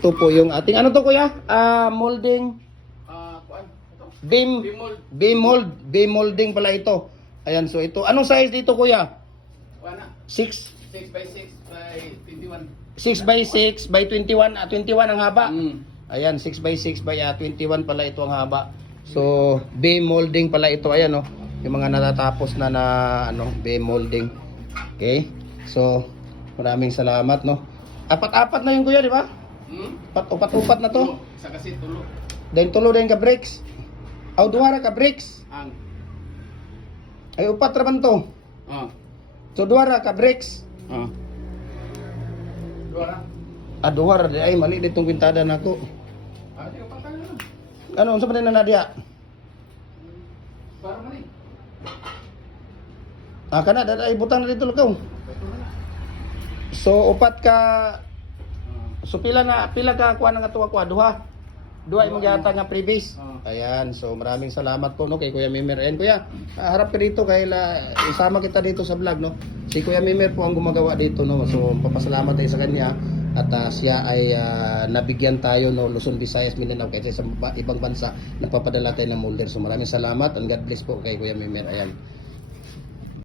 Ito po yung ating, ano to kuya? Molding. Kuan. Ito. Beam. Beam molding pala ito. Ayan, so ito. Anong size dito kuya? Kuan na. 6 6 by 6 by 21. 6 by 6 by 21. 21 ang haba. Mm. Ayan, 6 by 6 by 21 pala ito ang haba. So, beam molding pala ito. Ayan, no. Yung mga natatapos na beam molding. Okay? So, maraming salamat, no. Apat-apat na yung kuya, di ba? Upat-upat na to. Sa kasi tulo. Dahil tulo din ka bricks. Aw, duwara ka bricks. Ang. Ay, upat raman to. So, duwara ka bricks. Dua. Duwara. Ay, mali ditong pintada na to. Di pa ka na. Ano, unsa man na Nadia? Para mali. Kana, ay, butang na dito lukaw. So, upat ka. So, pila ka kuha nga tuwa kuha? Duha imong gihatag nga previous. Ayan, so maraming salamat po no kay Kuya Mimer. Ayan kuya, harap ka dito kay isama kita dito sa vlog no. Si Kuya Mimer po ang gumagawa dito no. So papasalamat tayo sa kanya at siya ay nabigyan tayo no Luzon, Visayas, Mindanao kasi sa ibang bansa nagpapadala tayo ng molder. So maraming salamat and God bless po kay Kuya Mimer. Ayan.